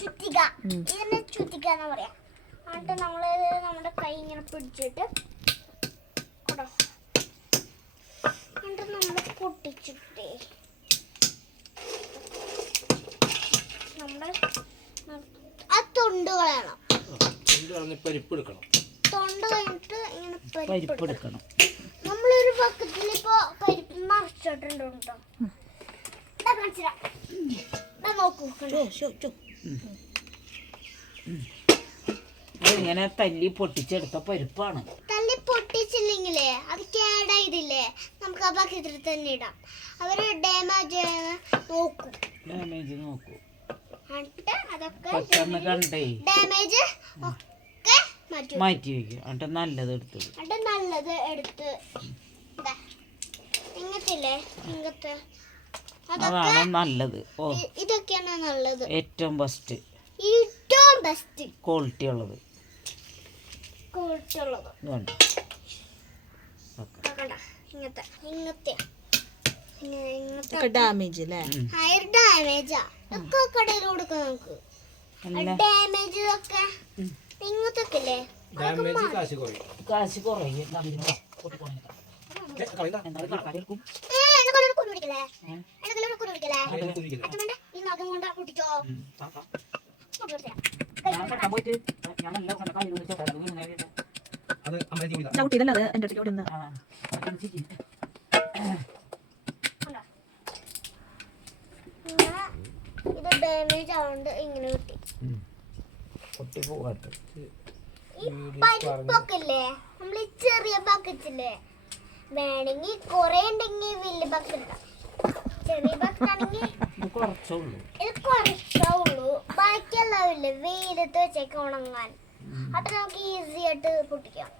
ചുറ്റിക. ഇതിനെ ചുറ്റിക എന്ന് പറയാം. എന്നിട്ട് നമ്മള് നമ്മുടെ കൈ ഇങ്ങനെ പിടിച്ചിട്ട് എന്നിട്ട് നമ്മൾ പൊട്ടിച്ചിട്ടേ നമ്മുടെ ആ തൊണ്ട് കളയണം. തൊണ്ട് കഴിഞ്ഞിട്ട് ഇങ്ങനെ പരിപ്പ് എടുക്കണം. നമ്മളൊരു ബക്കറ്റിൽ ഇപ്പൊ പരിപ്പ് നിറച്ചിട്ടുണ്ട് കേട്ടോ. നോക്കൂ, ഇങ്ങനെ തല്ലി പൊട്ടിച്ചെടുത്ത പരിപ്പാണ്. തല്ലി പൊട്ടിച്ചില്ലെങ്കിലേ അത് കേടായതില്ലേ, നമുക്ക് ആ ബക്കറ്റിൽ തന്നെ ഇടാം. അവര് ഡാമേജ് നോക്കും. എന്നിട്ട് അതൊക്കെ ഡാമേജ് ഒക്കെ മാറ്റി വെക്കും. എന്നിട്ട് നല്ലത് എടുത്ത് ഇങ്ങനത്തെ അതാണ് നല്ലത്. ഇതൊക്കെയാണ് നല്ലത്. ഏറ്റവും ബെസ്റ്റ് ക്വാളിറ്റി ഉള്ളത് ഡാമേജ് അല്ലേ? ഡാമേജാ ഒക്കെ കടയിൽ കൊടുക്കാം നമുക്ക്. ഡാമേജ് ഒക്കെ ഇങ്ങനത്തെ കാശ് കുറയും. ചവിട്ടിയതല്ല അത് എൻ്റെ അടുത്തേക്ക് ഓടുന്ന. ഇത് ഡാമേജ് ആവുകൊണ്ട് ഇങ്ങനെ കിട്ടി. ഈ പരിപ്പൊക്കെ ഇല്ലേ, നമ്മൾ ഈ ചെറിയ ബക്കറ്റില്ലേ, വേണമെങ്കിൽ കുറെ ഉണ്ടെങ്കിൽ വലിയ ബക്കറ്റ് ഇടാം. ചെറിയ ബക്കറ്റ് ആണെങ്കിൽ ഇത് കുറച്ചേ ഉള്ളൂ. ബാക്കിയെല്ലാം ഇല്ലേ വെയിലത്ത് വെച്ചേക്ക് ഉണങ്ങാൻ. അത് നമുക്ക് ഈസി ആയിട്ട് പൊട്ടിക്കാം.